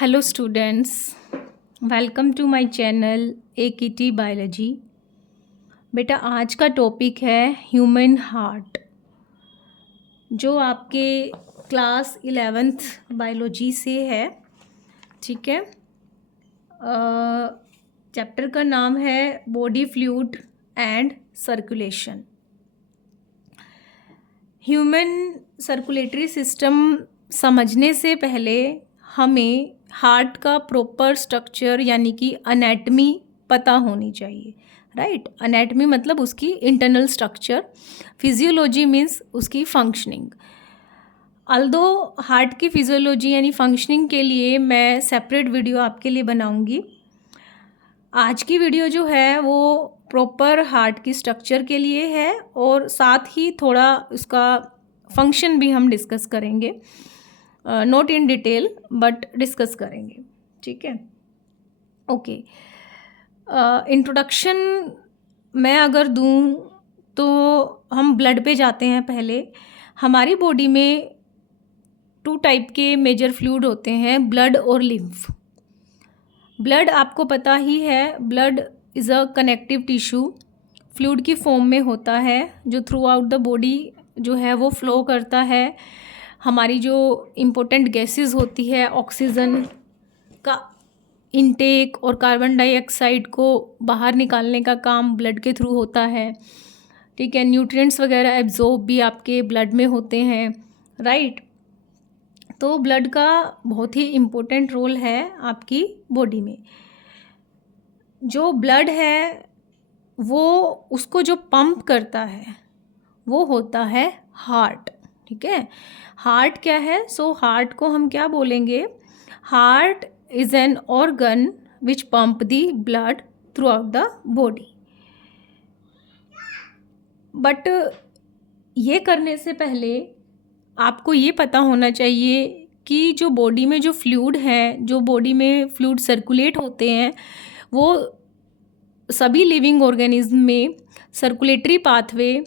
Hello students, welcome to my channel AKT biology. बेटा आज का टॉपिक है ह्यूमन हार्ट, जो आपके क्लास 11th बायोलॉजी से है। ठीक है। चैप्टर का नाम है body fluid and circulation. Human circulatory system समझने से पहले हमें हार्ट का प्रॉपर स्ट्रक्चर यानी कि अनैटमी पता होनी चाहिए। राइट, अनैटमी मतलब उसकी इंटरनल स्ट्रक्चर, फिजियोलॉजी मीन्स उसकी फंक्शनिंग। अल्दो हार्ट की फिजियोलॉजी यानी फंक्शनिंग के लिए मैं सेपरेट वीडियो आपके लिए बनाऊंगी। आज की वीडियो जो है वो प्रॉपर हार्ट की स्ट्रक्चर के लिए है और साथ ही थोड़ा उसका फंक्शन भी हम डिस्कस करेंगे, not in detail but discuss करेंगे। ठीक है, ओके। इंट्रोडक्शन मैं अगर दूं तो हम ब्लड पे जाते हैं। पहले हमारी बॉडी में 2 टाइप के मेजर फ्लूइड होते हैं, ब्लड और लिम्फ। ब्लड आपको पता ही है, blood is a connective tissue, fluid की फॉर्म में होता है जो थ्रू आउट द बॉडी जो है वो फ्लो करता है। हमारी जो इम्पोर्टेंट गैसेस होती है, ऑक्सीजन का इनटेक और कार्बन डाइऑक्साइड को बाहर निकालने का काम ब्लड के थ्रू होता है। ठीक है, न्यूट्रिएंट्स वगैरह एब्जॉर्ब भी आपके ब्लड में होते हैं। राइट, तो ब्लड का बहुत ही इम्पोर्टेंट रोल है आपकी बॉडी में। जो ब्लड है वो उसको जो पंप करता है वो होता है हार्ट। ठीक है, हार्ट क्या है? सो हार्ट को हम क्या बोलेंगे? Heart is an organ which pump the blood through out the body. But ये करने से पहले आपको ये पता होना चाहिए कि जो बॉडी में जो फ्लूइड है, जो बॉडी में फ्लूइड सर्कुलेट होते हैं, वो सभी लिविंग ऑर्गेनिज्म में सर्कुलेटरी पाथवे,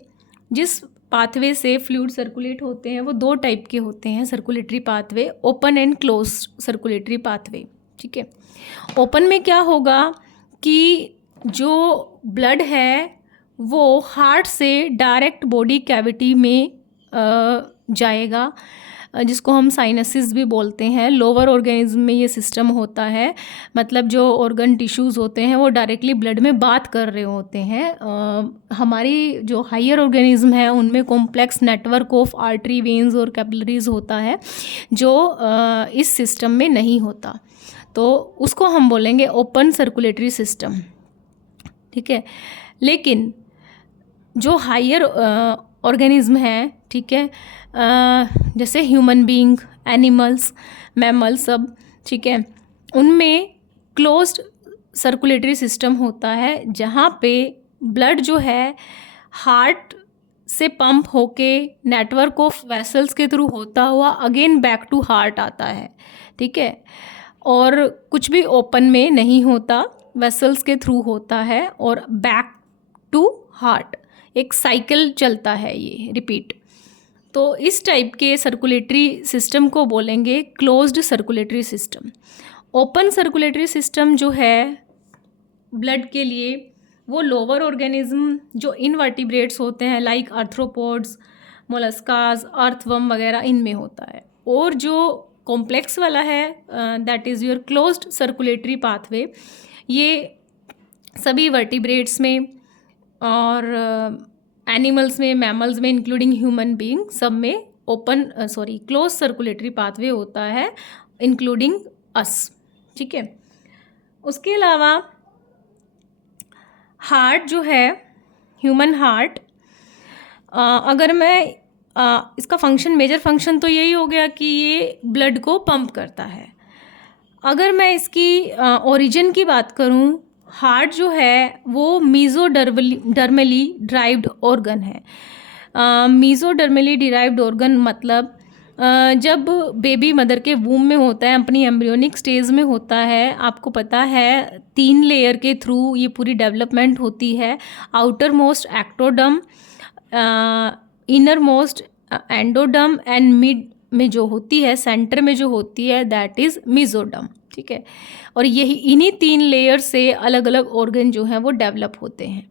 जिस पाथवे से फ्लूइड सर्कुलेट होते हैं वो 2 टाइप के होते हैं circulatory pathway, open and close circulatory pathway. ठीक है, ओपन में क्या होगा कि जो ब्लड है वो हार्ट से डायरेक्ट बॉडी कैविटी में जाएगा, जिसको हम साइनसिस भी बोलते हैं। लोअर ऑर्गेनिज्म में ये सिस्टम होता है, मतलब जो ऑर्गन टिश्यूज़ होते हैं वो डायरेक्टली ब्लड में बात कर रहे होते हैं। हमारी जो हायर ऑर्गेनिज्म है उनमें complex network of artery, veins और कैपिलरीज होता है जो इस सिस्टम में नहीं होता, तो उसको हम बोलेंगे ओपन सर्कुलेटरी सिस्टम। ठीक है, लेकिन जो हायर ऑर्गेनिज्म है, ठीक है, जैसे ह्यूमन बीइंग, एनिमल्स, मैमल्स सब, ठीक है, उनमें क्लोज्ड सर्कुलेटरी सिस्टम होता है जहाँ पे ब्लड जो है हार्ट से पंप होके नेटवर्क ऑफ वेसल्स के थ्रू होता हुआ अगेन बैक टू हार्ट आता है। ठीक है, और कुछ भी ओपन में नहीं होता, वेसल्स के थ्रू होता है और बैक टू हार्ट, एक साइकिल चलता है ये रिपीट। तो इस टाइप के सर्कुलेटरी सिस्टम को बोलेंगे closed circulatory system. Open circulatory system जो है ब्लड के लिए वो लोअर ऑर्गेनिज्म जो इनवर्टिब्रेट्स होते हैं लाइक आर्थ्रोपोड्स, मोलस्कास, अर्थवर्म वगैरह, इनमें होता है। और जो कॉम्प्लेक्स वाला है that is your closed circulatory pathway, ये सभी वर्टिब्रेट्स में और एनिमल्स में, मैमल्स में, इंक्लूडिंग ह्यूमन बीइंग, सब में ओपन क्लोज सर्कुलेटरी पाथवे होता है इंक्लूडिंग अस। ठीक है, उसके अलावा हार्ट जो है, ह्यूमन हार्ट, अगर मैं इसका फंक्शन, मेजर फंक्शन तो यही हो गया कि ये ब्लड को पंप करता है। अगर मैं इसकी ओरिजिन की बात करूं, हार्ट जो है वो मीज़ोडर्मली डिराइव्ड ऑर्गन है। मीज़ोडर्मली डिराइव्ड ऑर्गन मतलब जब बेबी मदर के वूम में होता है, अपनी एम्ब्रियोनिक स्टेज में होता है, आपको पता है 3 लेयर के थ्रू ये पूरी डेवलपमेंट होती है। Outer most ectoderm, inner most endoderm and में जो होती है, सेंटर में जो होती है, दैट इज़ मेसोडर्म, ठीक है। और यही इन्हीं 3 लेयर से अलग अलग ऑर्गन जो हैं वो डेवलप होते हैं।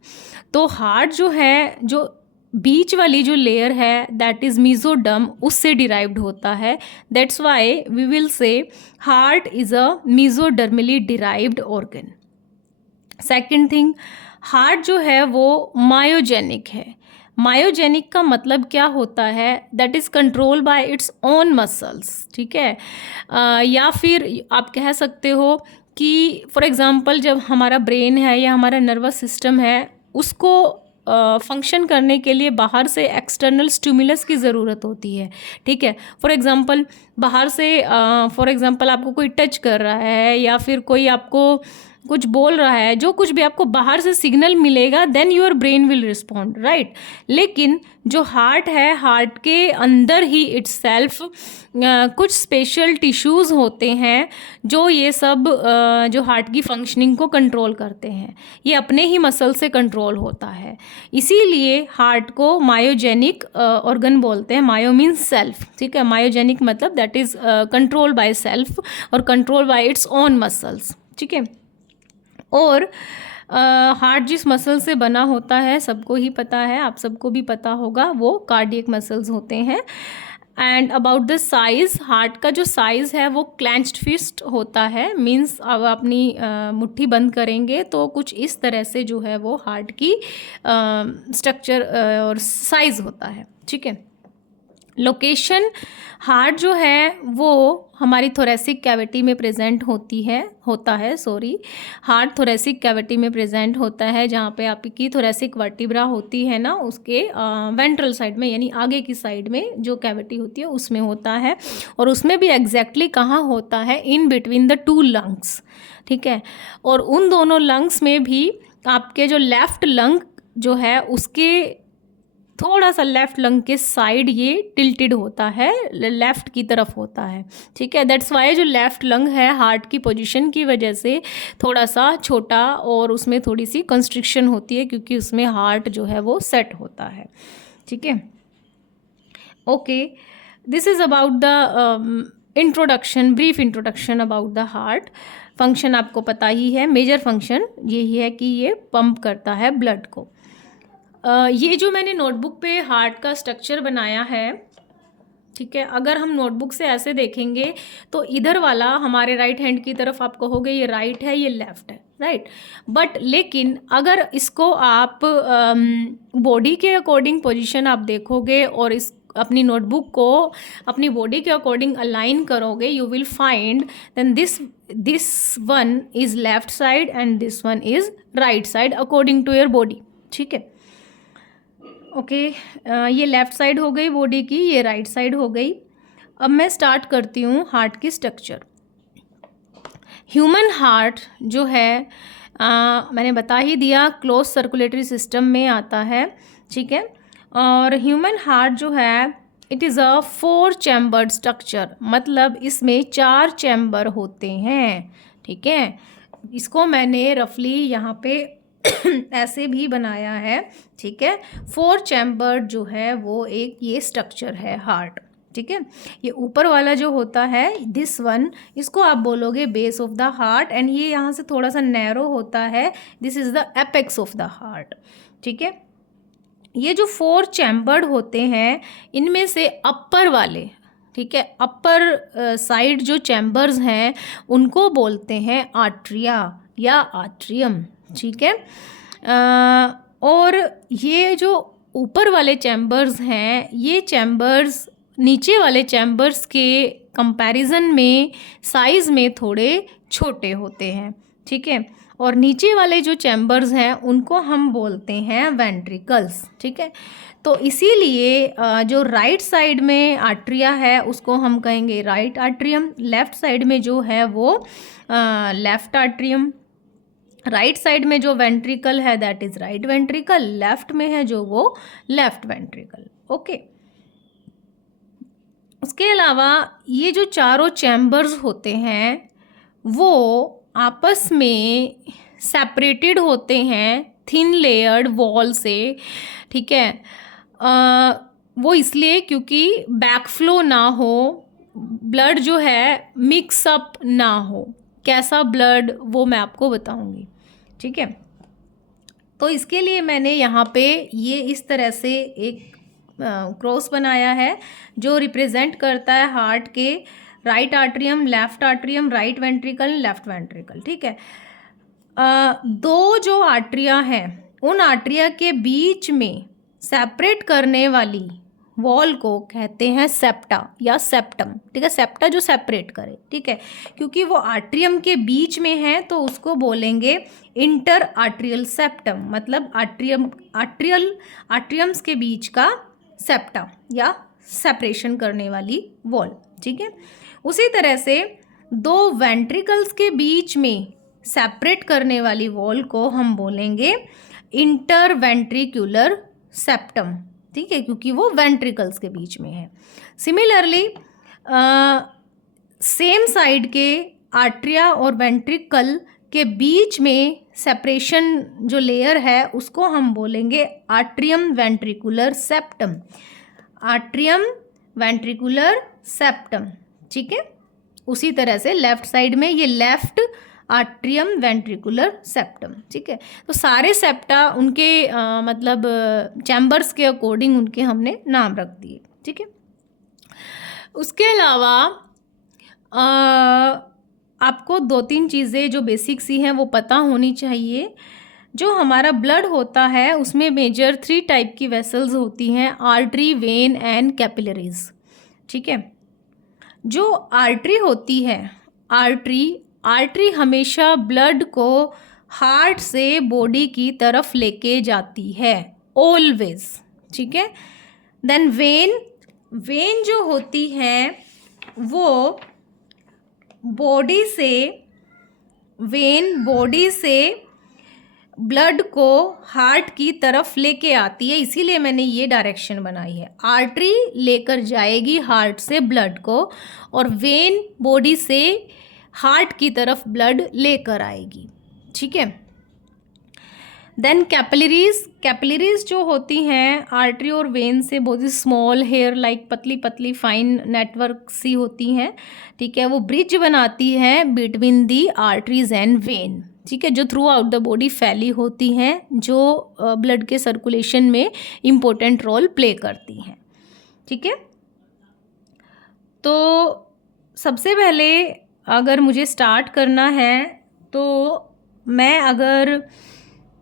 तो हार्ट जो है, जो बीच वाली जो लेयर है दैट इज़ मेसोडर्म, उससे डिराइव्ड होता है। That's why we will say heart is a mesodermally derived organ. Second thing, heart जो है वो मायोजेनिक है। मायोजेनिक का मतलब क्या होता है? That is control by its own muscles, ठीक है। या फिर आप कह सकते हो कि फॉर एग्ज़ाम्पल जब हमारा ब्रेन है या हमारा नर्वस सिस्टम है, उसको फंक्शन करने के लिए बाहर से एक्सटर्नल स्टिमुलस की ज़रूरत होती है, ठीक है। फॉर एग्ज़ाम्पल बाहर से फॉर एग्ज़ाम्पल आपको कोई टच कर रहा है या फिर कोई आपको कुछ बोल रहा है, जो कुछ भी आपको बाहर से सिग्नल मिलेगा, then your brain will respond, right. लेकिन जो हार्ट है, हार्ट के अंदर ही इट्सेल्फ कुछ स्पेशल टिश्यूज़ होते हैं जो ये सब जो हार्ट की फंक्शनिंग को कंट्रोल करते हैं। ये अपने ही मसल से कंट्रोल होता है, इसीलिए हार्ट को मायोजेनिक ऑर्गन बोलते हैं। मायो मीन्स सेल्फ, ठीक है। मायोजेनिक मतलब that is control by self और control by its own muscles, ठीक है। और हार्ट जिस मसल से बना होता है सबको ही पता है, आप सबको भी पता होगा, वो कार्डियक मसल्स होते हैं। And about the size, heart का जो साइज़ है वो क्लेंच्ड फिस्ट होता है। मीन्स अब अपनी मुट्ठी बंद करेंगे तो कुछ इस तरह से जो है वो हार्ट की स्ट्रक्चर और साइज़ होता है, ठीक है। लोकेशन, हार्ट जो है वो हमारी थोरेसिक कैविटी में प्रेजेंट होता है हार्ट थोरेसिक कैविटी में प्रेजेंट होता है, जहाँ पे आपकी थोरेसिक वर्टिब्रा होती है ना, उसके वेंट्रल साइड में, यानी आगे की साइड में जो कैविटी होती है उसमें होता है। और उसमें भी एग्जैक्टली कहाँ होता है? इन बिटवीन द 2 लंग्स, ठीक है। और उन दोनों लंग्स में भी आपके जो लेफ्ट लंग जो है उसके थोड़ा सा लेफ्ट लंग के साइड ये टिल्टेड होता है, लेफ्ट की तरफ होता है, ठीक है। दैट्स वाई जो लेफ्ट लंग है हार्ट की पोजीशन की वजह से थोड़ा सा छोटा और उसमें थोड़ी सी कंस्ट्रिक्शन होती है, क्योंकि उसमें हार्ट जो है वो सेट होता है, ठीक है। Okay, this is about the introduction, brief introduction about the heart. Function आपको पता ही है, मेजर फंक्शन यही है कि ये पंप करता है ब्लड को। ये जो मैंने नोटबुक पे हार्ट का स्ट्रक्चर बनाया है, ठीक है, अगर हम नोटबुक से ऐसे देखेंगे तो इधर वाला हमारे राइट हैंड की तरफ आप कहोगे ये राइट है, ये लेफ्ट है, राइट। बट लेकिन अगर इसको आप बॉडी के अकॉर्डिंग पोजीशन आप देखोगे और इस अपनी नोटबुक को अपनी बॉडी के अकॉर्डिंग अलाइन करोगे, you will find then this one is left side and this one is right side according to your body, ठीक है। ओके, ये लेफ़्ट साइड हो गई बॉडी की, ये राइट साइड हो गई। अब मैं स्टार्ट करती हूँ हार्ट की स्ट्रक्चर। ह्यूमन हार्ट जो है मैंने बता ही दिया, क्लोज सर्कुलेटरी सिस्टम में आता है, ठीक है। और ह्यूमन हार्ट जो है it is a 4 chambered structure, मतलब इसमें 4 चैम्बर होते हैं, ठीक है। इसको मैंने रफली यहाँ पे ऐसे भी बनाया है, ठीक है। 4 चैम्बर जो है वो एक ये स्ट्रक्चर है हार्ट, ठीक है। ये ऊपर वाला जो होता है दिस वन, इसको आप बोलोगे base of the heart, and ये यहाँ से थोड़ा सा नैरो होता है, this is the apex of the heart, ठीक है। ये जो 4 चैम्बर्ड होते हैं इनमें से अपर वाले, ठीक है, अपर साइड जो चैम्बर्स हैं उनको बोलते हैं आर्ट्रिया या आर्ट्रियम, ठीक है। और ये जो ऊपर वाले चैम्बर्स हैं, ये चैम्बर्स नीचे वाले चैम्बर्स के कंपैरिजन में साइज़ में थोड़े छोटे होते हैं, ठीक है। और नीचे वाले जो चैम्बर्स हैं उनको हम बोलते हैं वेंट्रिकल्स, ठीक है। तो इसीलिए जो राइट साइड में आर्ट्रिया है उसको हम कहेंगे राइट आर्ट्रियम, लेफ़्ट साइड में जो है वो लेफ़्ट आर्ट्रियम, राइट साइड में जो वेंट्रिकल है that is right ventricle, left में है जो वो लेफ्ट वेंट्रिकल, ओके। उसके अलावा ये जो चारों चैम्बर्स होते हैं वो आपस में सेपरेटेड होते हैं थिन लेयर्ड वॉल से, ठीक है। वो इसलिए क्योंकि बैकफ्लो ना हो, ब्लड जो है मिक्सअप ना हो। कैसा ब्लड वो मैं आपको बताऊंगी, ठीक है। तो इसके लिए मैंने यहाँ पे ये इस तरह से एक क्रॉस बनाया है जो रिप्रेजेंट करता है हार्ट के right atrium, left atrium, right ventricle, left ventricle, ठीक है। दो जो आर्टरिया हैं उन आर्टरिया के बीच में सेपरेट करने वाली वॉल को कहते हैं सेप्टा या सेप्टम, ठीक है। सेप्टा जो सेपरेट करे, ठीक है, क्योंकि वो आर्ट्रियम के बीच में है तो उसको बोलेंगे इंटर आर्ट्रियल सेप्टम, मतलब आर्ट्रियम्स के बीच का सेप्टा या सेपरेशन करने वाली वॉल, ठीक है। उसी तरह से दो वेंट्रिकल्स के बीच में सेपरेट करने वाली वॉल को हम बोलेंगे इंटरवेंट्रिकुलर सेप्टम, ठीक है, क्योंकि वो वेंट्रिकल्स के बीच में है। सिमिलरली सेम साइड के आर्ट्रिया और वेंट्रिकल के बीच में सेपरेशन जो लेयर है उसको हम बोलेंगे atrium ventricular septum, atrium ventricular septum, ठीक है। उसी तरह से लेफ्ट साइड में ये लेफ्ट आर्ट्रियम वेंट्रिकुलर सेप्टम, ठीक है। तो सारे सेप्टा उनके मतलब चैम्बर्स के अकॉर्डिंग उनके हमने नाम रख दिए, ठीक है। उसके अलावा आपको दो तीन चीज़ें जो बेसिक सी हैं वो पता होनी चाहिए। जो हमारा ब्लड होता है उसमें मेजर 3 टाइप की वेसल्स होती हैं, आर्टरी, वेन एंड कैपिलरीज, ठीक है। जो आर्टरी होती है, आर्टरी हमेशा ब्लड को हार्ट से बॉडी की तरफ लेके जाती है, ऑलवेज, ठीक है। देन वेन जो होती है वो बॉडी से ब्लड को हार्ट की तरफ लेके आती है, इसीलिए मैंने ये डायरेक्शन बनाई है। आर्टरी लेकर जाएगी हार्ट से ब्लड को और वेन बॉडी से हार्ट की तरफ ब्लड लेकर आएगी, ठीक है। देन कैपिलरीज जो होती हैं आर्टरी और वेन से बहुत ही स्मॉल हेयर लाइक पतली पतली फाइन नेटवर्क सी होती हैं, ठीक है। वो ब्रिज बनाती हैं between the arteries and when, ठीक है, जो थ्रू आउट द बॉडी फैली होती हैं, जो ब्लड के सर्कुलेशन में इम्पोर्टेंट रोल प्ले करती हैं, ठीक है। तो सबसे पहले अगर मुझे स्टार्ट करना है तो मैं अगर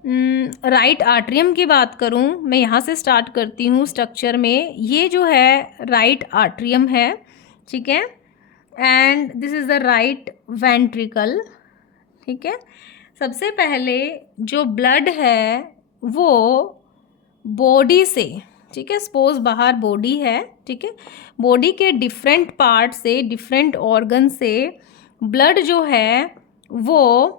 राइट आर्ट्रियम की बात करूं, मैं यहाँ से स्टार्ट करती हूँ स्ट्रक्चर में। ये जो है राइट आर्ट्रियम है, ठीक है, and this is the right ventricle, ठीक है। सबसे पहले जो ब्लड है वो बॉडी से, ठीक है, सपोज बाहर बॉडी है, ठीक है, बॉडी के डिफरेंट पार्ट से, डिफरेंट ऑर्गन से ब्लड जो है वो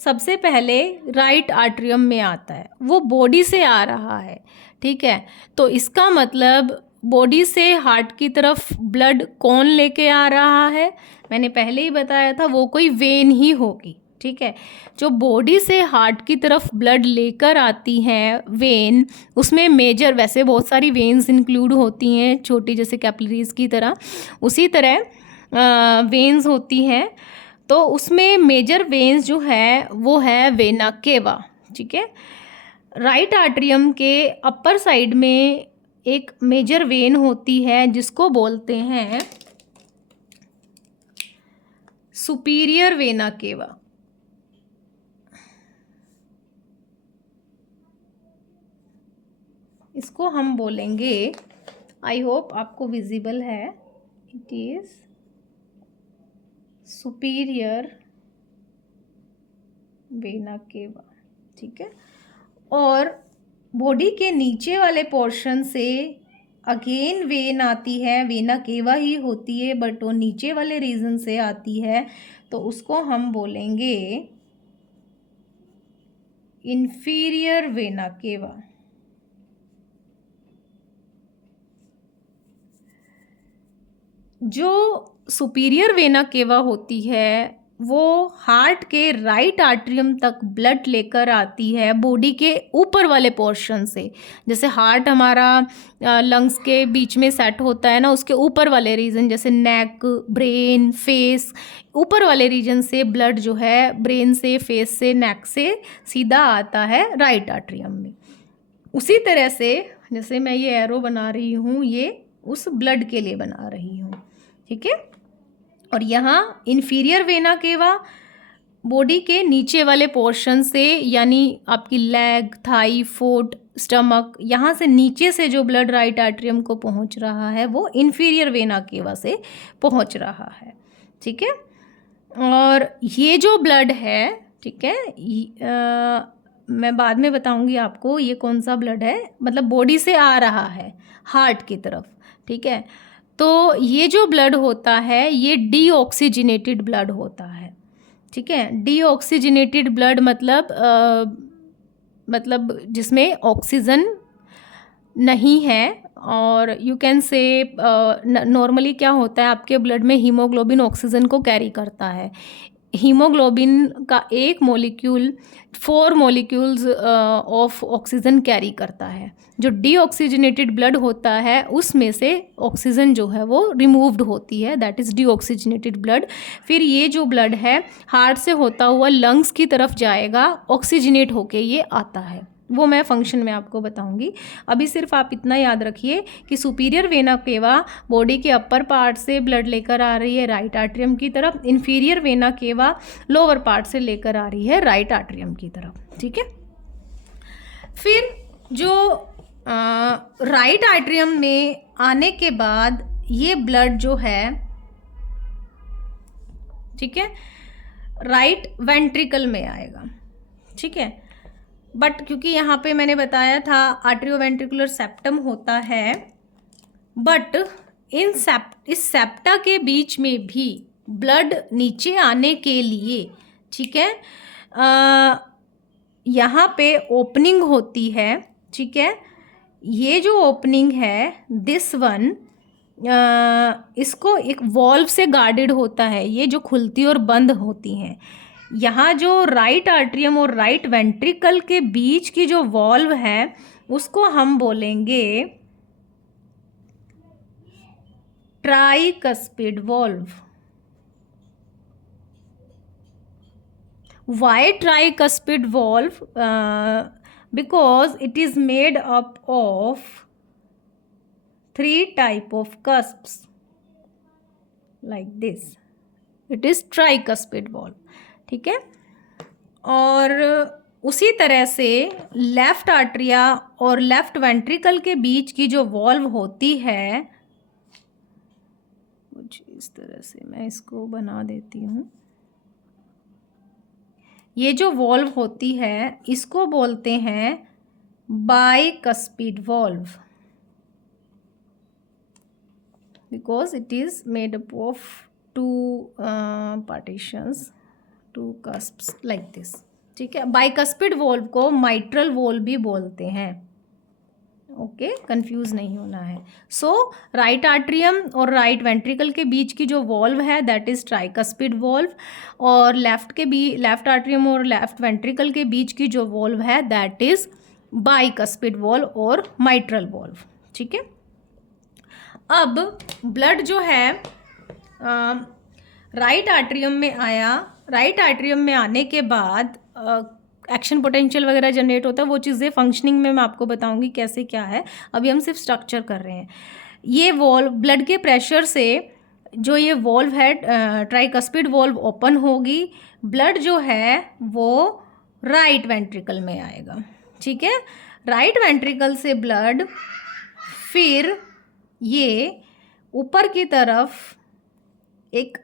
सबसे पहले राइट आर्ट्रियम में आता है, वो बॉडी से आ रहा है, ठीक है। तो इसका मतलब बॉडी से हार्ट की तरफ ब्लड कौन लेके आ रहा है, मैंने पहले ही बताया था, वो कोई वेन ही होगी, ठीक है। जो बॉडी से हार्ट की तरफ ब्लड लेकर आती हैं वेन, उसमें मेजर वैसे बहुत सारी वेन्स इंक्लूड होती हैं, छोटी जैसे कैपिलरीज की तरह, उसी तरह वेन्स होती हैं। तो उसमें मेजर वेन्स जो है वो है वेना केवा, ठीक है। राइट आर्ट्रियम के अपर साइड में एक मेजर वेन होती है जिसको बोलते हैं सुपीरियर वेना केवा, इसको हम बोलेंगे, आई होप आपको विजिबल है, it is superior vena cava, ठीक है। और बॉडी के नीचे वाले पोर्शन से अगेन वेन आती है, वेना केवा ही होती है बट वो नीचे वाले रीजन से आती है, तो उसको हम बोलेंगे इंफीरियर वेना केवा। जो सुपीरियर वेना केवा होती है वो हार्ट के राइट आर्टरियम तक ब्लड लेकर आती है बॉडी के ऊपर वाले पोर्शन से। जैसे हार्ट हमारा लंग्स के बीच में सेट होता है ना, उसके ऊपर वाले रीजन जैसे नेक, ब्रेन, फेस, ऊपर वाले रीजन से ब्लड जो है ब्रेन से, फेस से, नेक से सीधा आता है राइट आर्टरियम में। उसी तरह से जैसे मैं ये एरो बना रही हूँ, ये उस ब्लड के लिए बना रही हूँ, ठीक है। और यहाँ इन्फीरियर वेना केवा बॉडी के नीचे वाले पोर्शन से, यानी आपकी लेग, थाई, फोट, स्टमक, यहाँ से नीचे से जो ब्लड राइट आर्टरियम को पहुँच रहा है वो इन्फीरियर वेना केवा से पहुँच रहा है, ठीक है। और ये जो ब्लड है, ठीक है, मैं बाद में बताऊंगी आपको ये कौन सा ब्लड है, मतलब बॉडी से आ रहा है हार्ट की तरफ, ठीक है। तो ये जो ब्लड होता है ये डीऑक्सीजनेटेड ब्लड होता है, ठीक है। डीऑक्सीजनेटेड ब्लड मतलब जिसमें ऑक्सीजन नहीं है। और यू कैन से नॉर्मली क्या होता है, आपके ब्लड में हीमोग्लोबिन ऑक्सीजन को कैरी करता है। हीमोग्लोबिन का एक molecule 4 molecules of oxygen carry करता है। जो डीऑक्सीजनेटेड ब्लड होता है उसमें से ऑक्सीजन जो है वो रिमूव्ड होती है, दैट इज़ डीऑक्सीजनेटेड ब्लड। फिर ये जो ब्लड है हार्ट से होता हुआ लंग्स की तरफ जाएगा, ऑक्सीजनेट होके ये आता है, वो मैं फंक्शन में आपको बताऊंगी। अभी सिर्फ आप इतना याद रखिए कि सुपीरियर वेना केवा बॉडी के अपर पार्ट से ब्लड लेकर आ रही है राइट आर्टरियम की तरफ, inferior vena cava lower part से लेकर आ रही है राइट आर्टरियम की तरफ, ठीक है। फिर जो राइट आर्टरियम में आने के बाद ये ब्लड जो है, ठीक है, राइट वेंट्रिकल में आएगा, ठीक है। बट क्योंकि यहाँ पे मैंने बताया था आर्ट्रियोवेंट्रिकुलर सेप्टम होता है, बट इस सेप्टा के बीच में भी ब्लड नीचे आने के लिए, ठीक है, यहाँ पे ओपनिंग होती है, ठीक है। ये जो ओपनिंग है दिस वन, इसको एक वॉल्व से गार्डेड होता है, ये जो खुलती और बंद होती हैं। यहाँ जो राइट आर्टरियम और राइट वेंट्रिकल के बीच की जो वॉल्व है उसको हम बोलेंगे tricuspid valve. Why tricuspid valve? Because it is made up of 3 type of cusps like this. It is tricuspid valve, ठीक है। और उसी तरह से लेफ्ट आर्टरिया और लेफ्ट वेंट्रिकल के बीच की जो वॉल्व होती है, कुछ इस तरह से मैं इसको बना देती हूँ। ये जो वॉल्व होती है इसको बोलते हैं bicuspid valve, because it is made up of 2 partitions, 2 cusps like this, ठीक है। बाइकस्पिड वॉल्व को माइट्रल वॉल्व भी बोलते हैं, ओके, कंफ्यूज नहीं होना है। सो राइट आर्टरियम और राइट वेंट्रिकल के बीच की जो वॉल्व है दैट इज ट्राइकस्पिड वॉल्व, और लेफ्ट आर्टरियम और लेफ्ट वेंट्रिकल के बीच की जो वॉल्व है दैट इज बाइकस्पिड वॉल्व और माइट्रल वॉल्व, ठीक है। अब ब्लड जो है राइट आर्टरियम में आया, राइट आर्टरियम में आने के बाद एक्शन पोटेंशियल वगैरह जनरेट होता है, वो चीज़ें फंक्शनिंग में मैं आपको बताऊंगी कैसे क्या है। अभी हम सिर्फ स्ट्रक्चर कर रहे हैं। ये वॉल्व ब्लड के प्रेशर से जो ये वॉल्व है ट्राइकस्पिड वॉल्व ओपन होगी, ब्लड जो है वो राइट वेंट्रिकल में आएगा, ठीक है। राइट वेंट्रिकल से ब्लड फिर ये ऊपर की तरफ एक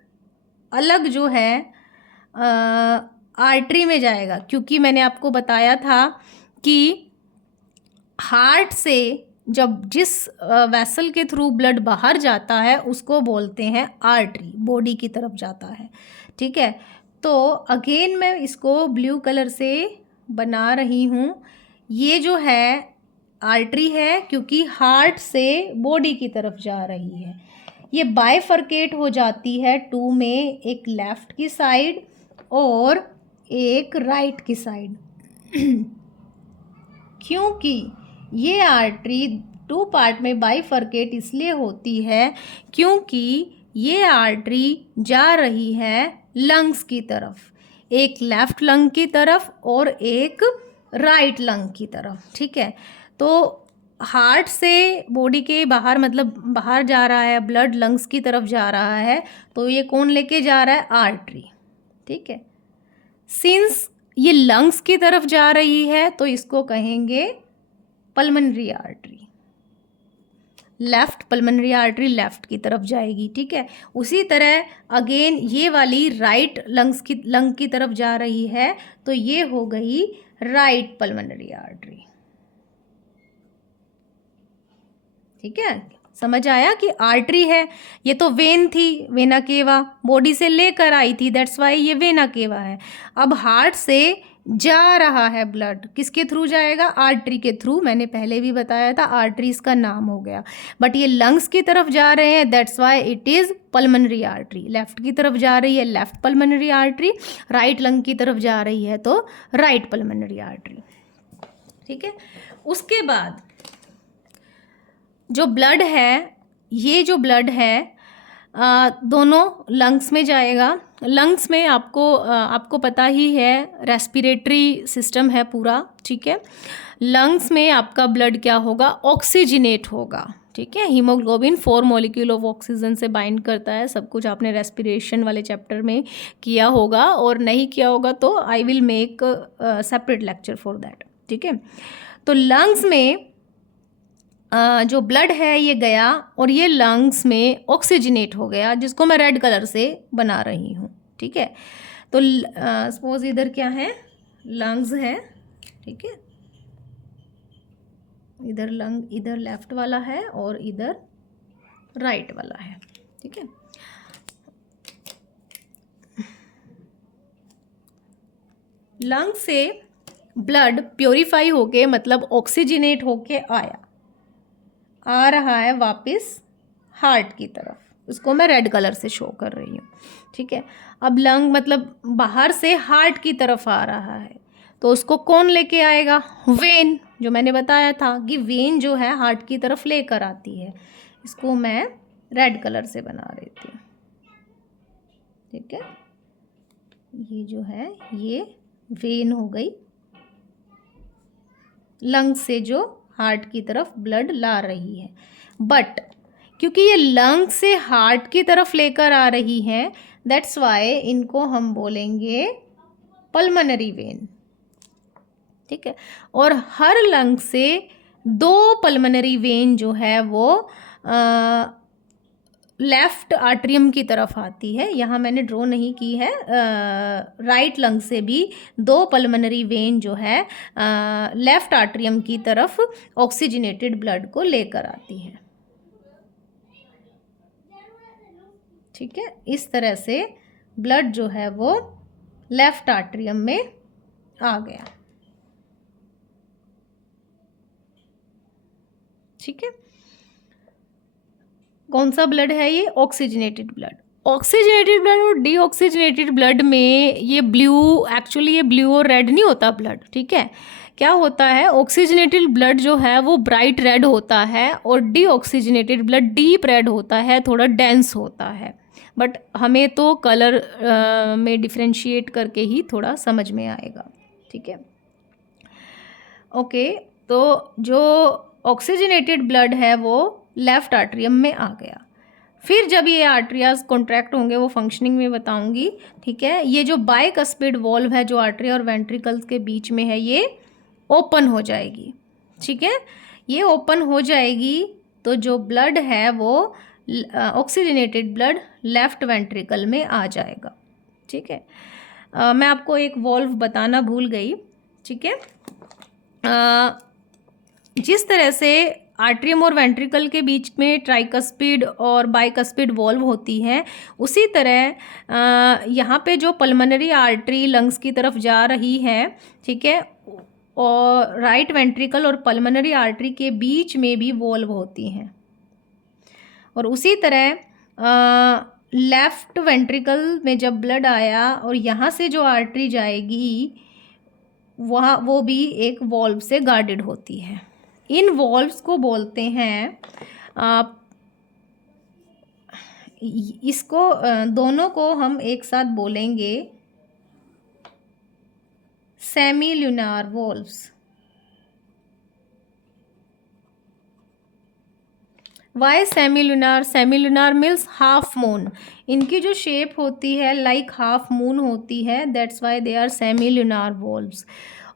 अलग जो है आर्टरी में जाएगा, क्योंकि मैंने आपको बताया था कि हार्ट से जब जिस वेसल के थ्रू ब्लड बाहर जाता है उसको बोलते हैं आर्टरी, बॉडी की तरफ जाता है, ठीक है। तो अगेन मैं इसको ब्लू कलर से बना रही हूँ। ये जो है आर्टरी है क्योंकि हार्ट से बॉडी की तरफ जा रही है। ये बाइफरकेट हो जाती है टू में, एक लेफ्ट की साइड और एक राइट की साइड। क्योंकि ये आर्टरी टू पार्ट में बाइफरकेट इसलिए होती है क्योंकि ये आर्टरी जा रही है लंग्स की तरफ, एक लेफ्ट लंग की तरफ और एक राइट लंग की तरफ, ठीक है। तो हार्ट से बॉडी के बाहर, मतलब बाहर जा रहा है ब्लड, लंग्स की तरफ जा रहा है, तो ये कौन लेके जा रहा है? आर्टरी, ठीक है। सिंस ये लंग्स की तरफ जा रही है तो इसको कहेंगे pulmonary artery. Left pulmonary artery left की तरफ जाएगी, ठीक है। उसी तरह अगेन ये वाली राइट लंग की तरफ जा रही है तो ये हो गई राइट पल्मोनरी आर्टरी, ठीक है। समझ आया कि आर्टरी है, ये तो वेन थी, वेना केवा बॉडी से लेकर आई थी, दैट्स वाई ये वेना केवा है। अब हार्ट से जा रहा है ब्लड, किसके थ्रू जाएगा? आर्टरी के थ्रू। मैंने पहले भी बताया था आर्टरीज का नाम हो गया, बट ये लंग्स की तरफ जा रहे हैं, that's why it is pulmonary artery. Left की तरफ जा रही है left pulmonary artery, right lung की तरफ जा रही है तो राइट पल्मोनरी आर्टरी, ठीक है। उसके बाद जो ब्लड है, ये जो ब्लड है दोनों लंग्स में जाएगा। लंग्स में आपको पता ही है रेस्पिरेटरी सिस्टम है पूरा, ठीक है। लंग्स में आपका ब्लड क्या होगा? ऑक्सीजनेट होगा, ठीक है। हीमोग्लोबिन 4 मॉलिक्यूल ऑफ ऑक्सीजन से बाइंड करता है। सब कुछ आपने रेस्पिरेशन वाले चैप्टर में किया होगा, और नहीं किया होगा तो I will make separate lecture for that, ठीक है। तो लंग्स में जो ब्लड है ये गया और ये लंग्स में ऑक्सीजनेट हो गया, जिसको मैं रेड कलर से बना रही हूँ, ठीक है। तो सपोज इधर क्या है? लंग्स है, ठीक है। इधर लंग, इधर लेफ्ट वाला है और इधर राइट वाला है, ठीक है। लंग से ब्लड प्योरीफाई होके, मतलब ऑक्सीजनेट होके आ रहा है वापस हार्ट की तरफ, उसको मैं रेड कलर से शो कर रही हूँ, ठीक है। अब लंग मतलब बाहर से हार्ट की तरफ आ रहा है, तो उसको कौन लेके आएगा? वेन, जो मैंने बताया था कि वेन जो है हार्ट की तरफ लेकर आती है। इसको मैं रेड कलर से बना रही थी, ठीक है। ये जो है ये वेन हो गई, लंग से जो हार्ट की तरफ ब्लड ला रही है। बट क्योंकि ये लंग से हार्ट की तरफ लेकर आ रही है, दैट्स वाई इनको हम बोलेंगे पल्मोनरी वेन, ठीक है। और हर लंग से 2 पल्मोनरी वेन जो है वो लेफ्ट आर्ट्रियम की तरफ आती है। यहाँ मैंने ड्रॉ नहीं की है। राइट लंग से भी 2 पल्मोनरी वेन जो है लेफ्ट आर्ट्रियम की तरफ ऑक्सीजनेटेड ब्लड को लेकर आती है, ठीक है। इस तरह से ब्लड जो है वो लेफ्ट आर्ट्रियम में आ गया, ठीक है। कौन सा ब्लड है ये? Oxygenated blood. ऑक्सीजनेटेड ब्लड और डीऑक्सीजनेटेड ब्लड में ये ब्लू, एक्चुअली ये ब्लू और रेड नहीं होता ब्लड, ठीक है। क्या होता है? ऑक्सीजनेटेड ब्लड जो है वो ब्राइट रेड होता है और डीऑक्सीजनेटेड ब्लड डीप रेड होता है, थोड़ा डेंस होता है। बट हमें तो कलर में डिफ्रेंशिएट करके ही थोड़ा समझ में आएगा, ठीक है। ओके, तो जो ऑक्सीजनेटेड ब्लड है वो लेफ्ट आर्ट्रियम में आ गया। फिर जब ये आर्टरियाज कॉन्ट्रैक्ट होंगे, वो फंक्शनिंग में बताऊंगी, ठीक है। ये जो बाइकस्पिड वॉल्व है जो आर्टरी और वेंट्रिकल्स के बीच में है, ये ओपन हो जाएगी, ठीक है। ये ओपन हो जाएगी तो जो ब्लड है वो ऑक्सीजनेटेड ब्लड लेफ्ट वेंट्रिकल में आ जाएगा, ठीक है। मैं आपको एक वॉल्व बताना भूल गई, ठीक है। जिस तरह से आर्ट्रियम और वेंट्रिकल के बीच में ट्राइकस्पिड और बाइकस्पिड वॉल्व होती है, उसी तरह यहाँ पे जो पल्मोनरी आर्टरी लंग्स की तरफ जा रही है, ठीक है, और राइट वेंट्रिकल और पल्मोनरी आर्टरी के बीच में भी वॉल्व होती हैं। और उसी तरह लेफ्ट वेंट्रिकल में जब ब्लड आया और यहाँ से जो आर्टरी जाएगी वहाँ वो भी एक वॉल्व से गार्डेड होती है। इन वॉल्व्स को बोलते हैं इसको दोनों को हम एक साथ बोलेंगे semilunar valves. Why semilunar? Semilunar means half moon. इनकी जो शेप होती है लाइक हाफ मून होती है, that's why they are semilunar valves.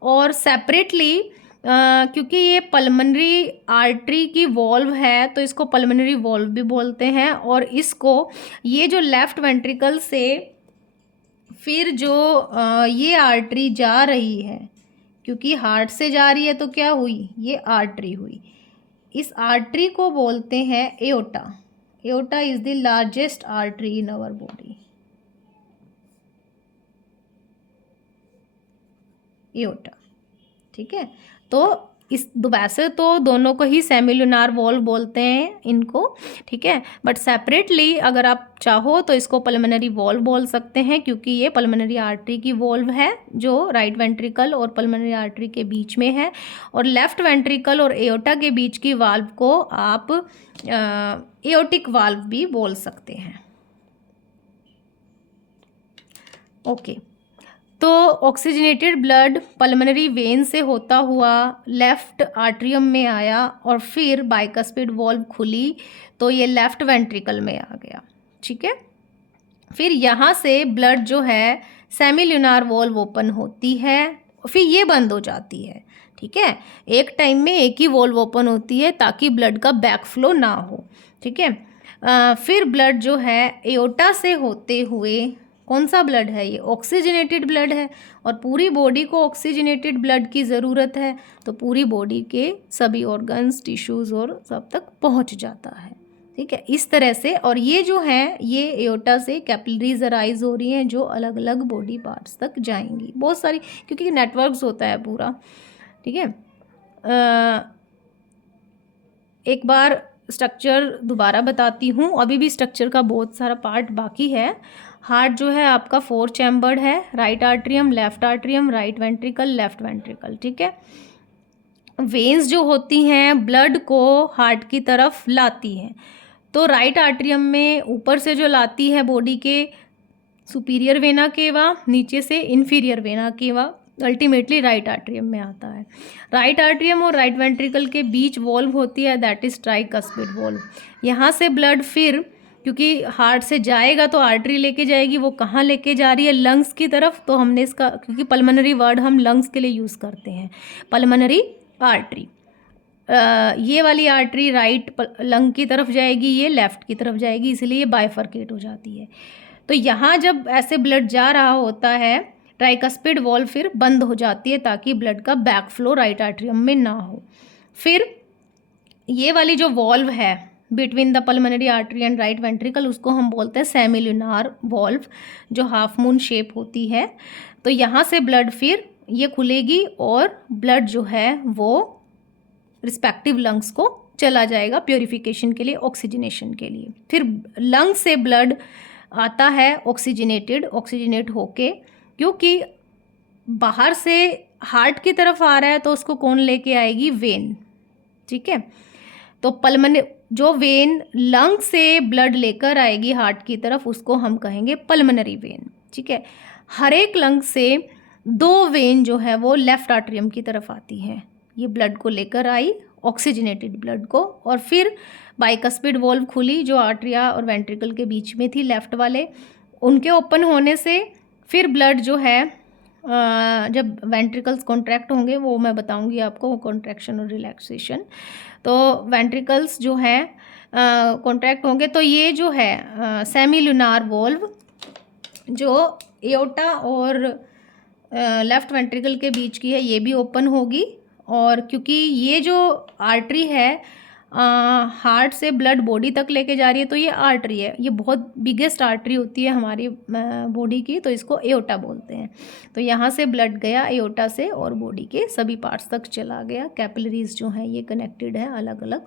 और सेपरेटली क्योंकि ये पल्मनरी आर्टरी की वॉल्व है तो इसको पल्मनरी वॉल्व भी बोलते हैं। और इसको ये जो लेफ्ट वेंट्रिकल से फिर जो ये आर्टरी जा रही है, क्योंकि हार्ट से जा रही है तो क्या हुई, ये आर्टरी हुई। इस आर्टरी को बोलते हैं aorta. Aorta is the largest artery in our body. Aorta, ठीक है। तो इस वैसे तो दोनों को ही सेमील्यूनार वॉल्व बोलते हैं इनको, ठीक है। बट सेपरेटली अगर आप चाहो तो इसको पल्मोनरी वॉल्व बोल सकते हैं, क्योंकि ये पल्मोनरी आर्टरी की वॉल्व है जो राइट वेंट्रिकल और पल्मोनरी आर्टरी के बीच में है। और लेफ्ट वेंट्रिकल और एओर्टा के बीच की वाल्व को आप एओर्टिक वाल्व भी बोल सकते हैं। ओके, तो ऑक्सीजनेटेड ब्लड पल्मोनरी वेन से होता हुआ लेफ्ट आर्ट्रियम में आया और फिर बाइकस्पिड वॉल्व खुली तो ये लेफ्ट वेंट्रिकल में आ गया, ठीक है। फिर यहाँ से ब्लड जो है सेमील्यूनार वॉल्व ओपन होती है, फिर ये बंद हो जाती है, ठीक है। एक टाइम में एक ही वॉल्व ओपन होती है ताकि ब्लड का बैक फ्लो ना हो, ठीक है। फिर ब्लड जो है एओर्टा से होते हुए, कौन सा ब्लड है ये, ऑक्सीजनेटेड ब्लड है और पूरी बॉडी को ऑक्सीजनेटेड ब्लड की ज़रूरत है, तो पूरी बॉडी के सभी ऑर्गन्स, टिश्यूज़ और सब तक पहुंच जाता है, ठीक है, इस तरह से। और ये जो है ये एओर्टा से कैपिलरीज अराइज हो रही हैं जो अलग अलग बॉडी पार्ट्स तक जाएंगी, बहुत सारी, क्योंकि नेटवर्क्स होता है पूरा, ठीक है। एक बार स्ट्रक्चर दोबारा बताती हूँ, अभी भी स्ट्रक्चर का बहुत सारा पार्ट बाकी है। हार्ट जो है आपका 4 चैम्बर्ड है, right atrium, left atrium, right ventricle, left ventricle, ठीक है। वेन्स जो होती हैं ब्लड को हार्ट की तरफ लाती हैं, तो राइट आर्ट्रियम में ऊपर से जो लाती है बॉडी के सुपीरियर वेना केवा, नीचे से inferior vena cava, ultimately right atrium में आता है। राइट आर्ट्रियम और राइट वेंट्रिकल के बीच वॉल्व होती है, दैट इज ट्राइकस्पिड वॉल्व। यहाँ से ब्लड फिर, क्योंकि हार्ट से जाएगा तो आर्टरी लेके जाएगी, वो कहाँ लेके जा रही है, लंग्स की तरफ। तो हमने इसका, क्योंकि पल्मोनरी वर्ड हम लंग्स के लिए यूज़ करते हैं, पल्मोनरी आर्टरी, ये वाली आर्टरी राइट लंग की तरफ जाएगी, ये लेफ्ट की तरफ जाएगी, इसलिए ये बाइफर्केट हो जाती है। तो यहाँ जब ऐसे ब्लड जा रहा होता है, ट्राइकस्पिड वॉल्व फिर बंद हो जाती है ताकि ब्लड का बैक फ्लो राइट आर्ट्रियम में ना हो। फिर ये वाली जो वॉल्व है between the pulmonary artery and right ventricle, उसको हम बोलते हैं सेमील्यूनार वॉल्व, जो हाफ मून शेप होती है। तो यहाँ से ब्लड फिर ये खुलेगी और ब्लड जो है वो रिस्पेक्टिव लंग्स को चला जाएगा प्योरीफिकेशन के लिए, ऑक्सीजनेशन के लिए। फिर लंग से ब्लड आता है ऑक्सीजनेट होके, क्योंकि बाहर से हार्ट की तरफ आ रहा है तो उसको कौन लेके आएगी, वेन, ठीक है। तो पल्मोनरी जो वेन लंग से ब्लड लेकर आएगी हार्ट की तरफ, उसको हम कहेंगे पल्मोनरी वेन, ठीक है। हर एक लंग से 2 वेन जो है वो लेफ्ट आर्ट्रियम की तरफ आती हैं, ये ब्लड को लेकर आई, ऑक्सीजनेटेड ब्लड को, और फिर बाइकस्पिड वॉल्व खुली जो आर्ट्रिया और वेंट्रिकल के बीच में थी, लेफ्ट वाले, उनके ओपन होने से फिर ब्लड जो है जब वेंट्रिकल्स कॉन्ट्रैक्ट होंगे, वो मैं बताऊंगी आपको, कॉन्ट्रैक्शन और रिलैक्सेशन। तो वेंट्रिकल्स जो हैं कॉन्ट्रैक्ट होंगे तो ये जो है सेमील्यूनार वॉल्व जो एओर्टा और लेफ्ट वेंट्रिकल के बीच की है, ये भी ओपन होगी। और क्योंकि ये जो आर्टरी है हार्ट से ब्लड बॉडी तक लेके जा रही है तो ये आर्टरी है, ये बहुत बिगेस्ट आर्टरी होती है हमारी बॉडी की, तो इसको एओर्टा बोलते हैं। तो यहाँ से ब्लड गया एओर्टा से और बॉडी के सभी पार्ट्स तक चला गया। कैपिलरीज जो है ये कनेक्टेड है अलग अलग,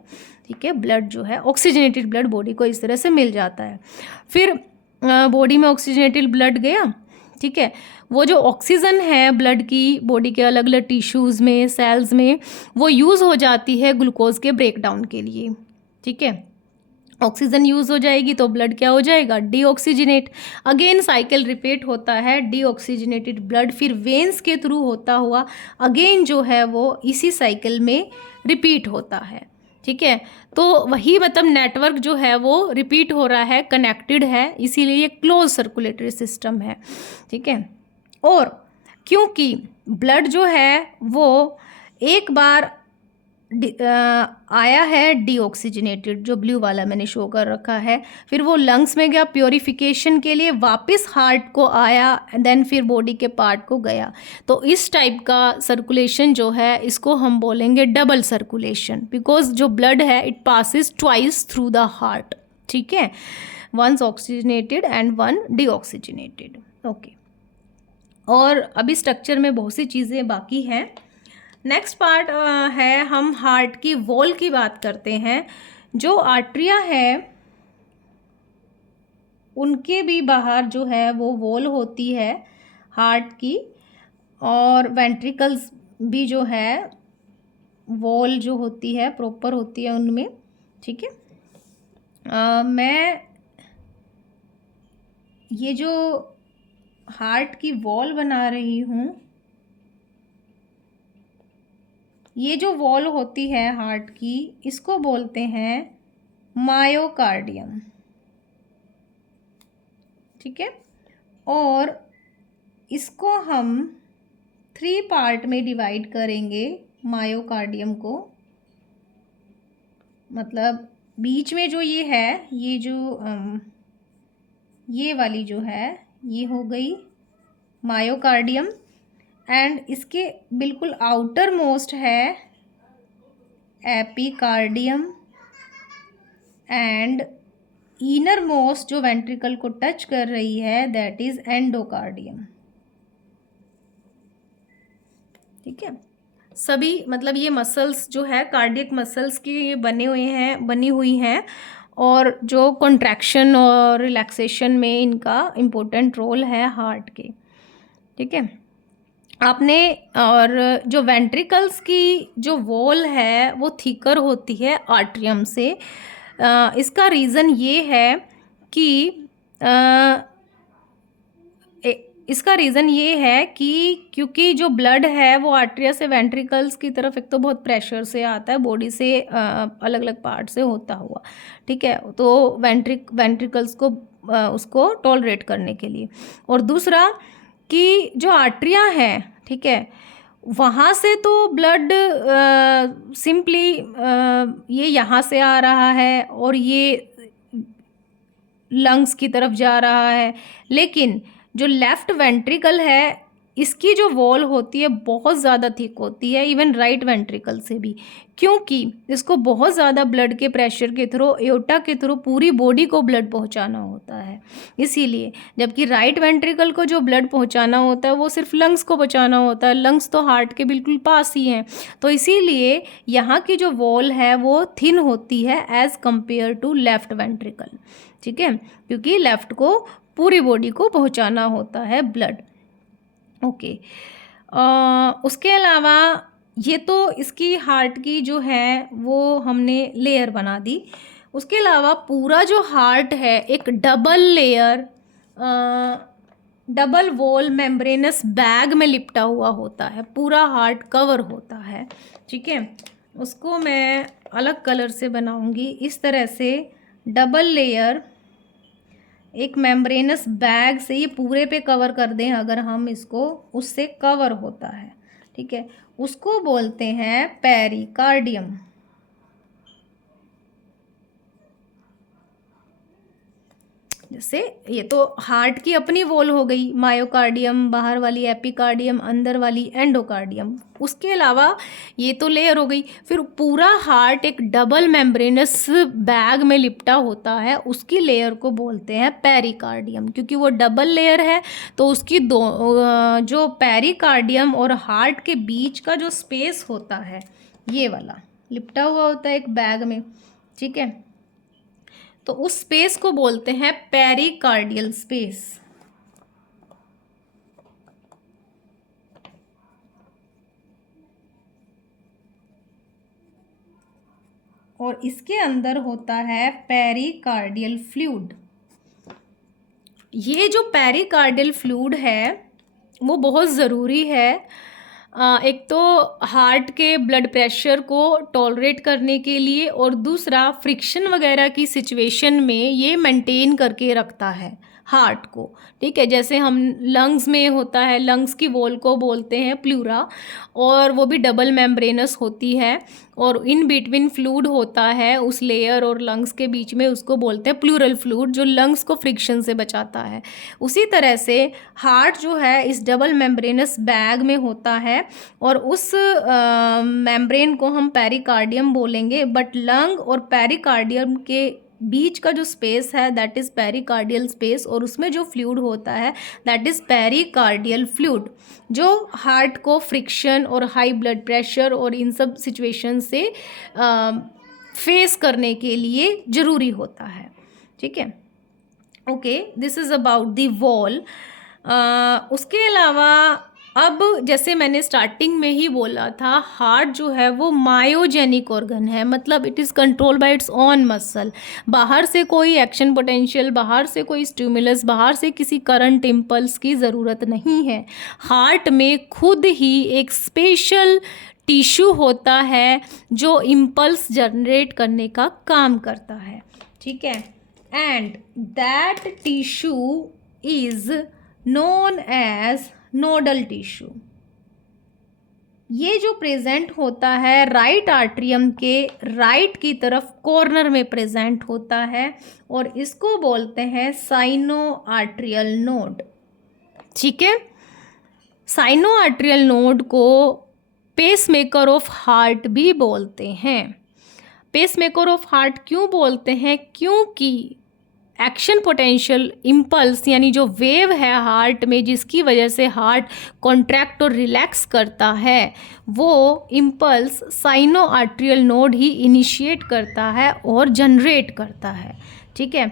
ठीक है। ब्लड जो है ऑक्सीजनेटेड ब्लड बॉडी को इस तरह से मिल जाता है। फिर बॉडी में ऑक्सीजनेटेड ब्लड गया, ठीक है। वो जो ऑक्सीजन है ब्लड की बॉडी के अलग अलग टिश्यूज़ में, सेल्स में, वो यूज़ हो जाती है ग्लूकोज के ब्रेकडाउन के लिए, ठीक है। ऑक्सीजन यूज़ हो जाएगी तो ब्लड क्या हो जाएगा, डीऑक्सीजनेट। अगेन साइकिल रिपीट होता है, डीऑक्सीजनेटेड ब्लड फिर वेन्स के थ्रू होता हुआ अगेन जो है वो इसी साइकिल में रिपीट होता है, ठीक है। तो वही मतलब नेटवर्क जो है वो रिपीट हो रहा है, कनेक्टेड है, इसीलिए ये क्लोज सर्कुलेटरी सिस्टम है, ठीक है। और क्योंकि ब्लड जो है वो एक बार आया है डीऑक्सीजनेटेड, जो ब्लू वाला मैंने शो कर रखा है, फिर वो लंग्स में गया प्योरीफिकेशन के लिए, वापस हार्ट को आया, देन फिर बॉडी के पार्ट को गया। तो इस टाइप का सर्कुलेशन जो है इसको हम बोलेंगे डबल सर्कुलेशन, बिकॉज जो ब्लड है it passes twice through the heart, ठीक है। Once oxygenated and one deoxygenated, okay. और अभी स्ट्रक्चर में बहुत सी चीज़ें बाकी हैं। नेक्स्ट पार्ट है हम हार्ट की वॉल की बात करते हैं। जो आर्टरिया है उनके भी बाहर जो है वो वॉल होती है हार्ट की, और वेंट्रिकल्स भी जो है वॉल जो होती है प्रॉपर होती है उनमें, ठीक है। मैं ये जो हार्ट की वॉल बना रही हूँ, ये जो वॉल होती है हार्ट की इसको बोलते हैं मायोकार्डियम, ठीक है। और इसको हम 3 पार्ट में डिवाइड करेंगे मायोकार्डियम को। मतलब बीच में जो ये है, ये जो ये वाली जो है ये हो गई मायोकार्डियम, एंड इसके बिल्कुल आउटर मोस्ट है एपिकार्डियम, एंड इनर मोस्ट जो वेंट्रिकल को टच कर रही है दैट इज एंडोकार्डियम, ठीक है। सभी मतलब ये मसल्स जो है कार्डियक मसल्स की बनी हुई हैं, और जो कॉन्ट्रैक्शन और रिलैक्सेशन में इनका इम्पोर्टेंट रोल है हार्ट के, ठीक है। आपने और जो वेंट्रिकल्स की जो वॉल है वो थिकर होती है आर्ट्रियम से। इसका रीज़न ये है कि इसका रीज़न ये है कि क्योंकि जो ब्लड है वो आर्ट्रिया से वेंट्रिकल्स की तरफ एक तो बहुत प्रेशर से आता है बॉडी से अलग अलग पार्ट से होता हुआ, ठीक है। तो वेंट्रिकल्स को उसको टॉलरेट करने के लिए, और दूसरा कि जो आर्ट्रिया है, ठीक है, वहाँ से तो ब्लड सिंपली ये यहाँ से आ रहा है और ये लंग्स की तरफ जा रहा है, लेकिन जो लेफ़्ट वेंट्रिकल है इसकी जो वॉल होती है बहुत ज़्यादा थिक होती है, इवन राइट वेंट्रिकल से भी, क्योंकि इसको बहुत ज़्यादा ब्लड के प्रेशर के थ्रू एओर्टा के थ्रू पूरी बॉडी को ब्लड पहुंचाना होता है इसीलिए। जबकि राइट वेंट्रिकल को जो ब्लड पहुंचाना होता है वो सिर्फ लंग्स को बचाना होता है, लंग्स तो हार्ट के बिल्कुल पास ही हैं, तो इसीलिए यहाँ की जो वॉल है वो थिन होती है as compare to left ventricle, ठीक है, क्योंकि लेफ़्ट को पूरी बॉडी को पहुंचाना होता है ब्लड, ओके। उसके अलावा ये तो इसकी हार्ट की जो है वो हमने लेयर बना दी। उसके अलावा पूरा जो हार्ट है एक double layer double wall membranes bag में लिपटा हुआ होता है, पूरा हार्ट कवर होता है, ठीक है। उसको मैं अलग कलर से बनाऊंगी इस तरह से। डबल लेयर एक मेम्ब्रेनस बैग से ये पूरे पे कवर कर दें अगर हम इसको, उससे कवर होता है, ठीक है, उसको बोलते हैं जैसे ये तो हार्ट की अपनी वॉल हो गई, मायोकार्डियम, बाहर वाली एपिकार्डियम, अंदर वाली एंडोकार्डियम। उसके अलावा ये तो लेयर हो गई। फिर पूरा हार्ट एक डबल मेम्ब्रेनस बैग में लिपटा होता है, उसकी लेयर को बोलते हैं पेरिकार्डियम। क्योंकि वो डबल लेयर है तो उसकी जो पेरिकार्डियम और हार्ट के बीच का जो स्पेस होता है ये वाला लिपटा हुआ होता है एक बैग में, ठीक है। तो उस स्पेस को बोलते हैं पेरिकार्डियल स्पेस। और इसके अंदर होता है पेरिकार्डियल फ्लूइड। ये जो पेरिकार्डियल फ्लूइड है वो बहुत ज़रूरी है। एक तो हार्ट के ब्लड प्रेशर को टॉलरेट करने के लिए, और दूसरा फ्रिक्शन वगैरह की सिचुएशन में ये मेंटेन करके रखता है हार्ट को, ठीक है। जैसे हम लंग्स में होता है, लंग्स की वॉल को बोलते हैं प्लूरा, और वो भी डबल मेम्ब्रेनस होती है, और इन बिटवीन फ्लूइड होता है उस लेयर और लंग्स के बीच में, उसको बोलते हैं प्लूरल फ्लूइड, जो लंग्स को फ्रिक्शन से बचाता है। उसी तरह से हार्ट जो है इस डबल मेम्ब्रेनस बैग में होता है, और उस मेम्ब्रेन को हम पेरिकार्डियम बोलेंगे। बट लंग और पेरिकार्डियम के बीच का जो स्पेस है दैट इज़ पेरिकार्डियल स्पेस, और उसमें जो फ्लूइड होता है दैट इज़ पेरिकार्डियल फ्लूइड, जो हार्ट को फ्रिक्शन और हाई ब्लड प्रेशर और इन सब सिचुएशन से फेस करने के लिए ज़रूरी होता है, ठीक है। Okay, this is about the wall. उसके अलावा अब जैसे मैंने स्टार्टिंग में ही बोला था, हार्ट जो है वो मायोजेनिक ऑर्गन है, मतलब it is control by its own muscle. बाहर से कोई एक्शन पोटेंशियल, बाहर से कोई स्टिमुलस, बाहर से किसी करंट इम्पल्स की ज़रूरत नहीं है। हार्ट में खुद ही एक स्पेशल टिश्यू होता है जो इम्पल्स जनरेट करने का काम करता है, ठीक है। And that tissue is known as nodal tissue. ये जो प्रेजेंट होता है राइट आर्ट्रियम के राइट की तरफ कॉर्नर में प्रेजेंट होता है, और इसको बोलते हैं साइनो आर्ट्रियल नोड, ठीक है। साइनो आर्ट्रियल नोड को पेसमेकर ऑफ हार्ट भी बोलते हैं। पेसमेकर ऑफ हार्ट क्यों बोलते हैं? क्योंकि एक्शन पोटेंशियल इम्पल्स यानी जो वेव है हार्ट में, जिसकी वजह से हार्ट कॉन्ट्रैक्ट और रिलैक्स करता है, वो इम्पल्स साइनो आर्ट्रियल नोड ही इनिशिएट करता है और जनरेट करता है, ठीक है।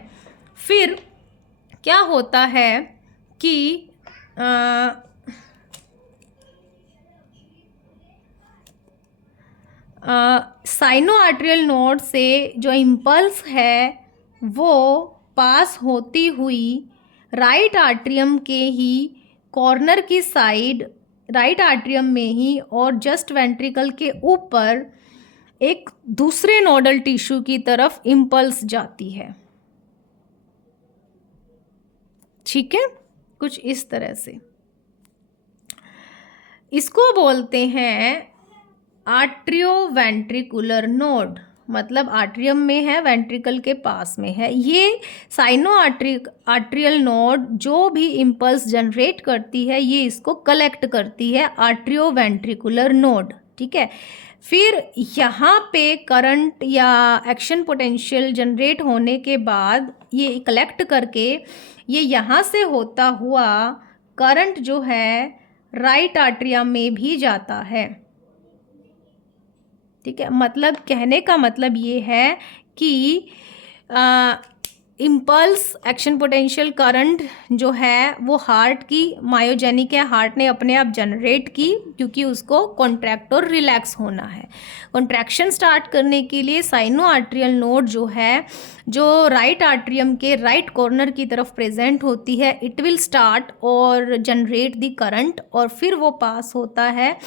फिर क्या होता है कि साइनो आर्ट्रियल नोड से जो इम्पल्स है वो पास होती हुई राइट आर्ट्रियम के ही कॉर्नर की साइड, राइट आर्ट्रियम में ही और जस्ट वेंट्रिकल के ऊपर एक दूसरे नोडल टिश्यू की तरफ इम्पल्स जाती है, ठीक है। कुछ इस तरह से इसको बोलते हैं आर्ट्रियोवेंट्रिकुलर नोड, मतलब आर्ट्रियम में है, वेंट्रिकल के पास में है। ये साइनो आर्ट्रियल नोड जो भी इम्पल्स जनरेट करती है ये इसको कलेक्ट करती है, आर्ट्रियोवेंट्रिकुलर नोड, ठीक है। फिर यहाँ पे करंट या एक्शन पोटेंशियल जनरेट होने के बाद ये कलेक्ट करके ये यहाँ से होता हुआ करंट जो है राइट आर्ट्रियम में भी जाता है, ठीक है। मतलब कहने का मतलब ये है कि इम्पल्स एक्शन पोटेंशियल करंट जो है वो हार्ट की मायोजेनिक है, हार्ट ने अपने आप जनरेट की क्योंकि उसको कॉन्ट्रैक्ट और रिलैक्स होना है। कॉन्ट्रैक्शन स्टार्ट करने के लिए साइनो आर्ट्रियल नोड जो है, जो राइट आर्ट्रियम के राइट कॉर्नर की तरफ प्रेजेंट होती है, इट विल स्टार्ट और जनरेट द करंट, और फिर वो पास होता है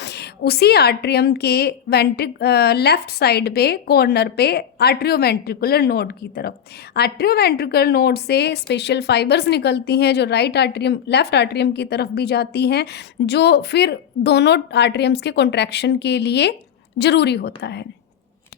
उसी आर्ट्रियम के लेफ्ट साइड पे कॉर्नर पे आर्ट्रियोवेंट्रिकुलर नोड की तरफ। आर्ट्रियोवेंट्रिकुलर नोड से स्पेशल फाइबर्स निकलती हैं जो राइट आर्ट्रियम लेफ्ट आर्ट्रियम की तरफ भी जाती हैं, जो फिर दोनों आर्ट्रियम्स के कॉन्ट्रैक्शन के लिए ज़रूरी होता है,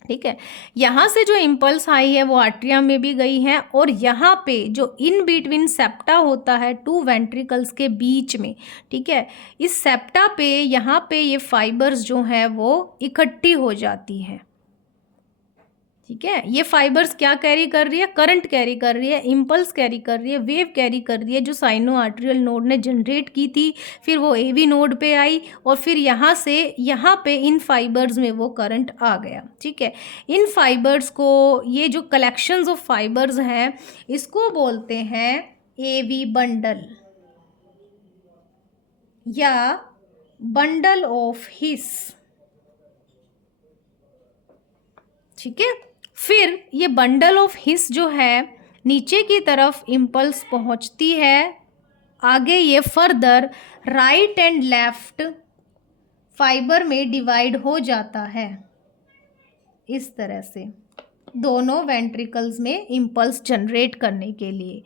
ठीक है। यहाँ से जो इम्पल्स आई है वो आर्ट्रिया में भी गई है, और यहाँ पे जो इन बिटवीन सेप्टा होता है टू वेंट्रिकल्स के बीच में, ठीक है, इस सेप्टा पे यहाँ पे ये फाइबर्स जो है वो इकट्ठी हो जाती है। ठीक है, ये फाइबर्स क्या कैरी कर रही है? करंट कैरी कर रही है, इम्पल्स कैरी कर रही है, वेव कैरी कर रही है जो साइनो आर्ट्रियल नोड ने जनरेट की थी, फिर वो एवी नोड पे आई, और फिर यहाँ से यहाँ पे इन फाइबर्स में वो करंट आ गया। ठीक है, इन फाइबर्स को, ये जो कलेक्शंस ऑफ फाइबर्स हैं, इसको बोलते हैं एवी बंडल या बंडल ऑफ हिस। ठीक है, फिर ये बंडल ऑफ हिस जो है नीचे की तरफ इम्पल्स पहुंचती है, आगे ये further right and left fibre में डिवाइड हो जाता है इस तरह से, दोनों वेंट्रिकल्स में इम्पल्स जनरेट करने के लिए।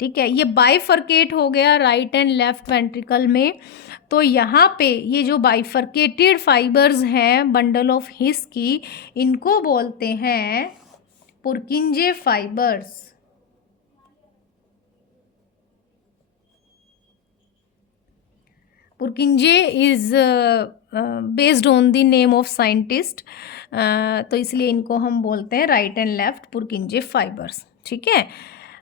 ठीक है, ये बाइफर्केट हो गया राइट एंड लेफ्ट वेंट्रिकल में। तो यहाँ पे ये जो बाइफर्केटेड फाइबर्स हैं बंडल ऑफ हिस की, इनको बोलते हैं Purkinje fibres. Purkinje is based on the name of scientist, तो इसलिए इनको हम बोलते हैं right and left Purkinje fibres. ठीक है,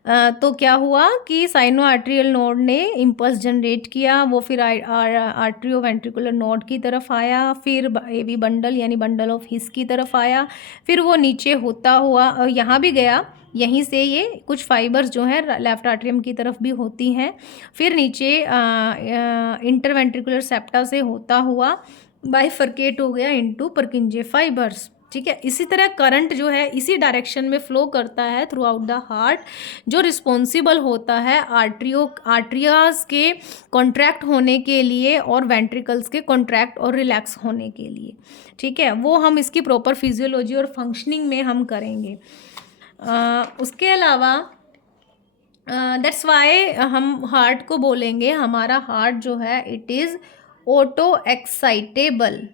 तो क्या हुआ कि साइनो आर्ट्रियल नोड ने इम्पल्स जनरेट किया, वो फिर आर्ट्रियो वेंट्रिकुलर नोड की तरफ आया, फिर एवी बंडल यानी बंडल ऑफ हिस की तरफ आया, फिर वो नीचे होता हुआ यहाँ भी गया, यहीं से ये कुछ फाइबर्स जो हैं लेफ्ट आर्ट्रियम की तरफ भी होती हैं, फिर नीचे इंटरवेंट्रिकुलर सेप्टा से होता हुआ बाइफर्केट हो गया इनटू पुर्किंजे फाइबर्स। ठीक है, इसी तरह करंट जो है इसी डायरेक्शन में फ्लो करता है थ्रू आउट द हार्ट, जो रिस्पॉन्सिबल होता है आर्ट्रियाज के कॉन्ट्रैक्ट होने के लिए और वेंट्रिकल्स के कॉन्ट्रैक्ट और रिलैक्स होने के लिए। ठीक है, वो हम इसकी प्रॉपर फिजियोलॉजी और फंक्शनिंग में हम करेंगे। उसके अलावा दैट्स वाई हम हार्ट को बोलेंगे, हमारा हार्ट जो है इट इज़ ऑटो एक्साइटेबल,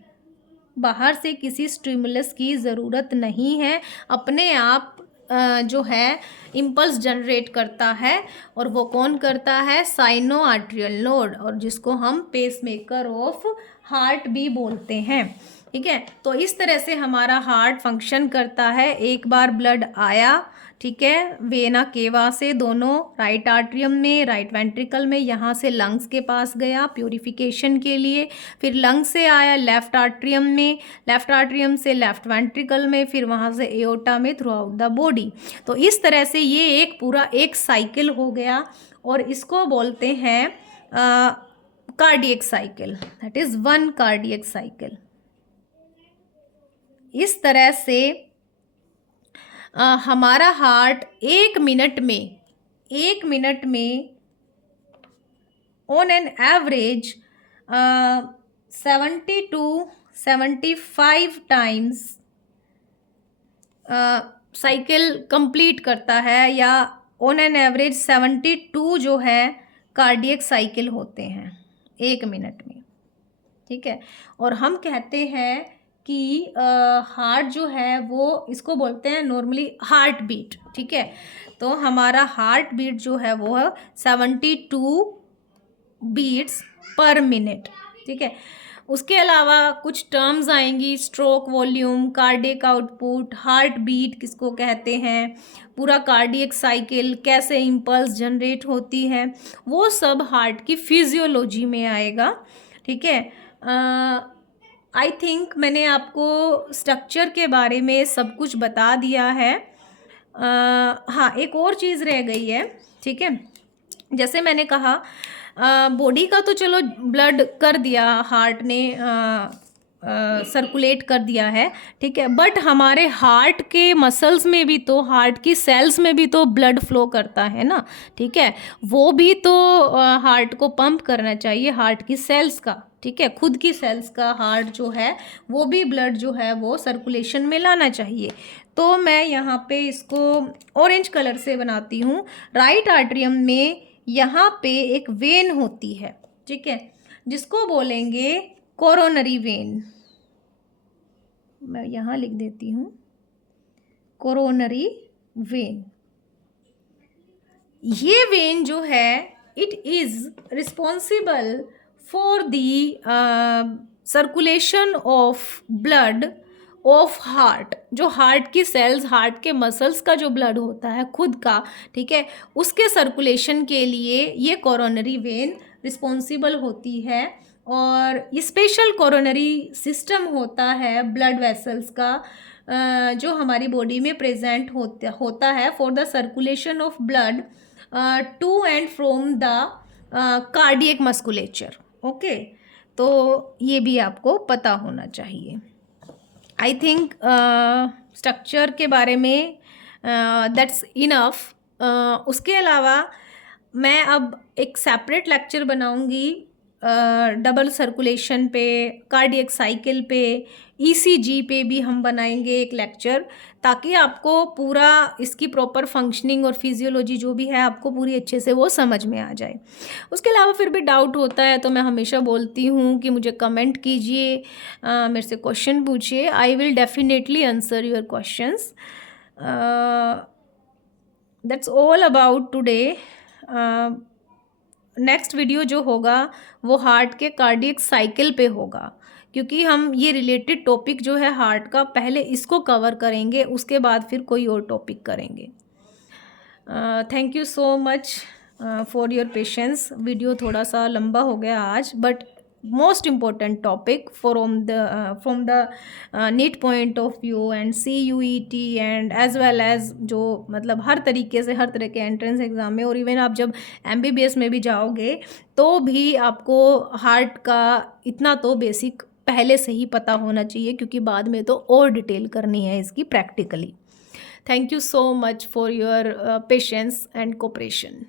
बाहर से किसी स्टिमुलस की ज़रूरत नहीं है, अपने आप जो है इम्पल्स जनरेट करता है, और वो कौन करता है? साइनो आर्ट्रियल नोड, और जिसको हम पेसमेकर ऑफ हार्ट भी बोलते हैं। ठीक है, तो इस तरह से हमारा हार्ट फंक्शन करता है। एक बार ब्लड आया, ठीक है, वेना केवा से दोनों राइट आर्ट्रियम में, राइट वेंट्रिकल में, यहाँ से लंग्स के पास गया प्यूरिफिकेशन के लिए, फिर लंग्स से आया लेफ्ट आर्ट्रियम में, लेफ्ट आर्ट्रियम से लेफ्ट वेंट्रिकल में, फिर वहाँ से एओर्टा में थ्रू आउट द बॉडी। तो इस तरह से ये एक पूरा एक साइकिल हो गया, और इसको बोलते हैं cardiac cycle, that is one cardiac cycle. इस तरह से हमारा हार्ट एक मिनट में on an average 70 to 75 times cycle complete करता है, या ऑन एन एवरेज 72 जो है कार्डियक साइकिल होते हैं एक मिनट में। ठीक है, और हम कहते हैं कि हार्ट जो है वो, इसको बोलते हैं नॉर्मली हार्ट बीट। ठीक है, तो हमारा हार्ट बीट जो है वो 72 बीट्स पर मिनट। ठीक है, उसके अलावा कुछ टर्म्स आएंगी, stroke volume, cardiac output, heart beat किसको कहते हैं, पूरा कार्डियक साइकिल, कैसे इम्पल्स जनरेट होती है, वो सब हार्ट की फिजियोलॉजी में आएगा। ठीक है, आई थिंक मैंने आपको स्ट्रक्चर के बारे में सब कुछ बता दिया है। हाँ, एक और चीज़ रह गई है। ठीक है, जैसे मैंने कहा बॉडी का तो चलो ब्लड कर दिया हार्ट ने, सर्कुलेट कर दिया है। ठीक है, बट हमारे हार्ट के मसल्स में भी तो, हार्ट की सेल्स में भी तो ब्लड फ्लो करता है ना। ठीक है, वो भी तो हार्ट को पंप करना चाहिए, हार्ट की सेल्स का। ठीक है, खुद की सेल्स का हार्ट जो है वो भी ब्लड जो है वो सर्कुलेशन में लाना चाहिए। तो मैं यहाँ पे इसको ऑरेंज कलर से बनाती हूँ। राइट आर्ट्रियम में यहाँ पे एक वेन होती है, ठीक है, जिसको बोलेंगे कोरोनरी वेन। मैं यहाँ लिख देती हूँ कोरोनरी वेन। ये वेन जो है it is responsible for the circulation of blood of heart. जो हार्ट की सेल्स, हार्ट के मसल्स का जो ब्लड होता है खुद का, ठीक है, उसके सर्कुलेशन के लिए ये कोरोनरी वेन रिस्पॉन्सिबल होती है। और ये स्पेशल कोरोनरी सिस्टम होता है ब्लड वेसल्स का, जो हमारी बॉडी में प्रेजेंट होता है for the circulation of blood to and from the cardiac musculature. Okay, तो ये भी आपको पता होना चाहिए। आई थिंक स्ट्रक्चर के बारे में दैट्स इनफ। उसके अलावा मैं अब एक सेपरेट लेक्चर बनाऊंगी डबल सर्कुलेशन पे, कार्डियक साइकिल पे, ईसीजी पे भी हम बनाएंगे एक लेक्चर, ताकि आपको पूरा इसकी प्रॉपर फंक्शनिंग और फिजियोलॉजी जो भी है आपको पूरी अच्छे से वो समझ में आ जाए। उसके अलावा फिर भी डाउट होता है तो मैं हमेशा बोलती हूँ कि मुझे कमेंट कीजिए, मेरे से क्वेश्चन पूछिए, I will definitely answer your questions. That's all about today. Next video जो होगा वो हार्ट के कार्डियक साइकिल पे होगा, क्योंकि हम ये रिलेटेड टॉपिक जो है हार्ट का पहले इसको कवर करेंगे, उसके बाद फिर कोई और टॉपिक करेंगे। Thank you so much for your patience. Video थोड़ा सा लंबा हो गया आज, but most important topic from the NEET point of view and CUET and as well as जो मतलब हर तरीके से हर तरह के एंट्रेंस एग्ज़ाम में, और इवन आप जब MBBS में भी जाओगे तो भी आपको हार्ट का इतना तो बेसिक पहले से ही पता होना चाहिए, क्योंकि बाद में तो और डिटेल करनी है इसकी practically. Thank you so much for your patience and cooperation.